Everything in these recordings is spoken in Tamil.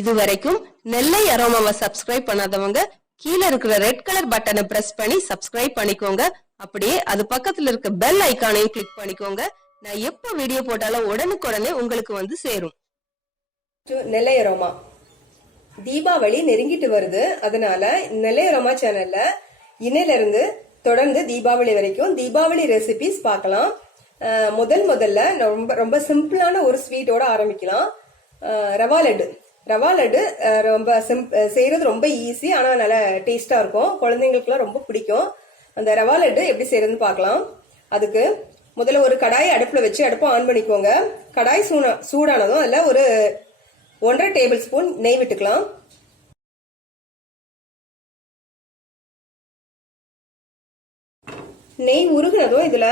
இதுவரைக்கும் நெல்லை அரோமாவை சப்ஸ்கிரைப் பண்ணாதவங்க கீழே இருக்கிற ரெட் கலர் பட்டனை பிரஸ் பண்ணி சப்ஸ்கிரைப் பண்ணிக்கோங்க. அப்படியே அது பக்கத்துல இருக்க பெல் ஐகானையும் கிளிக் பண்ணிக்கோங்க. நான் எப்ப வீடியோ போட்டாலும் உடனுக்குடனே உங்களுக்கு வந்து சேரும். நெல்லை அரோமா தீபாவளி நெருங்கிட்டு வருது. அதனால நெல்லை அரோமா சேனல்ல இன்னையில இருந்து தொடர்ந்து தீபாவளி வரைக்கும் தீபாவளி ரெசிபிஸ் பார்க்கலாம். முதல்ல ரொம்ப சிம்பிளான ஒரு ஸ்வீட்டோட ஆரம்பிக்கலாம். ரவா லட்டு. ரவா லட்டு ரொம்ப செய்யறது ரொம்ப ஈஸி, ஆனா நல்ல டேஸ்டா இருக்கும். குழந்தைங்களுக்குலாம் ரொம்ப பிடிக்கும். அந்த ரவா லட்டு எப்படி செய்யறதுன்னு பார்க்கலாம். அதுக்கு முதல்ல ஒரு கடாயை அடுப்புல வச்சு அடுப்பை ஆன் பண்ணிக்கோங்க. கடாய் சூடானதும் அதுல ஒரு 1.5 டேபிள் ஸ்பூன் நெய் விட்டுக்கலாம். நெய் உருகுனதும் இதுல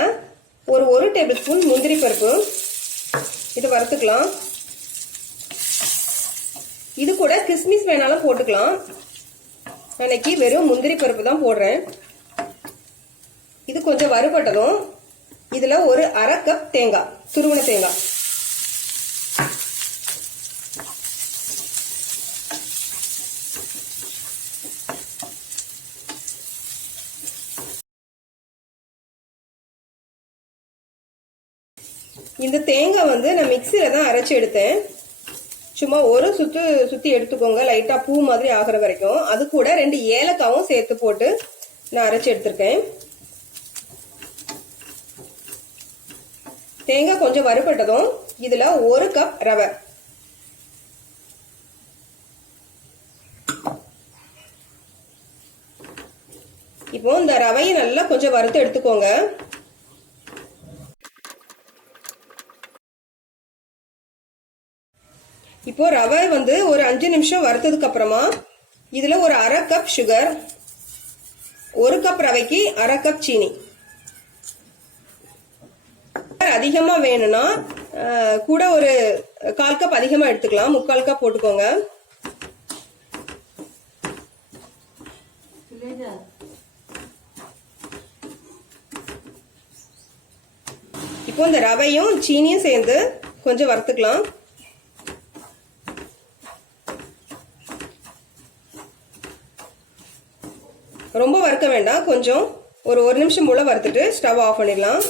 ஒரு 1 டேபிள் ஸ்பூன் முந்திரி பருப்பு இதை வறுத்துக்கலாம். இது கூட கிஸ்மிஸ் வேணாலும் போட்டுக்கலாம். அன்னைக்கு வெறும் முந்திரி பருப்பு தான் போடுறேன். இது கொஞ்சம் வறுபட்டதும் இதுல ஒரு 1/2 கப் தேங்காய், துருவன தேங்காய். இந்த தேங்காய் நான் மிக்சியில தான் அரைச்சு எடுத்தேன். சும்மா ஒரு சுத்தி எடுத்துக்கோங்க, லைட்டா பூ மாதிரி ஆகிற வரைக்கும். அது கூட 2 ஏலக்காவும் சேர்த்து போட்டு நான் அரைச்சு எடுத்திருக்கேன். தேங்காய் கொஞ்சம் வறுபட்டதும் இதுல 1 கப் ரவை. இப்போ இந்த ரவையை நல்லா கொஞ்சம் வறுத்து எடுத்துக்கோங்க. இப்போ ரவை ஒரு 5 நிமிஷம் வறுத்ததுக்கு அப்புறமா இதுல ஒரு 1/2 கப் சுகர், 1 கப் ரவைக்கு 1/2 கப் சீனி. அதிகமா வேணும்னா கூட ஒரு 1/4 கப் அதிகமா எடுத்துக்கலாம். 3/4 கப் போட்டுக்கோங்க. இப்போ இந்த ரவையும் சீனியும் சேர்ந்து கொஞ்சம் வறுத்துக்கலாம். ரொம்ப வறுக்க வேண்டாம், கொஞ்சம் ஒரு 1 நிமிஷம் போல வறுத்துட்டு ஸ்டவ் ஆஃப் பண்ணிடலாம்.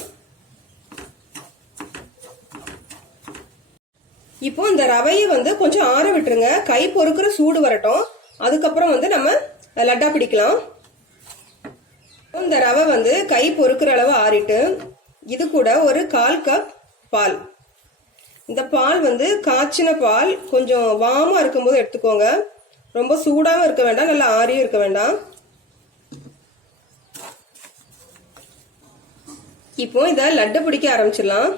இப்போ இந்த ரவையை கொஞ்சம் ஆற விட்டுருங்க. கை பொறுக்கிற சூடு வரட்டும். அதுக்கப்புறம் நம்ம லட்டா பிடிக்கலாம். இந்த ரவை கை பொறுக்கிற அளவு ஆறிட்டு இது கூட ஒரு 1/4 கப் பால். இந்த பால் காய்ச்சின பால், கொஞ்சம் வாமா இருக்கும்போது எடுத்துக்கோங்க. ரொம்ப சூடாவும் இருக்க வேண்டாம், நல்லா ஆறியும் இருக்க வேண்டாம். இப்போ இத லட்டு பிடிக்க ஆரம்பிச்சிடலாம்.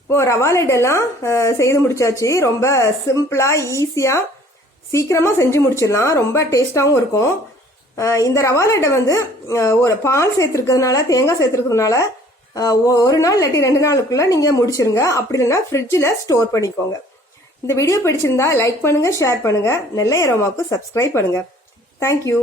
இப்போ ரவா லட்டு எல்லாம் செய்து முடிச்சாச்சு. ரொம்ப சிம்பிளா ஈஸியா சீக்கிரமா செஞ்சு முடிச்சிடலாம். ரொம்ப டேஸ்டாவும் இருக்கும். இந்த ரவா லட்டை ஒரு பால் சேர்த்துருக்கிறதுனால, தேங்காய் சேர்த்துருக்கிறதுனால 1 நாள் இல்லாட்டி 2 நாளுக்குள்ள நீங்க முடிச்சிருங்க. அப்படி இல்லைன்னா ஃப்ரிட்ஜில் ஸ்டோர் பண்ணிக்கோங்க. இந்த வீடியோ பிடிச்சிருந்தா லைக் பண்ணுங்க, ஷேர் பண்ணுங்க, நெல்லை அரோமாவுக்கு சப்ஸ்கிரைப் பண்ணுங்க. தேங்க்யூ.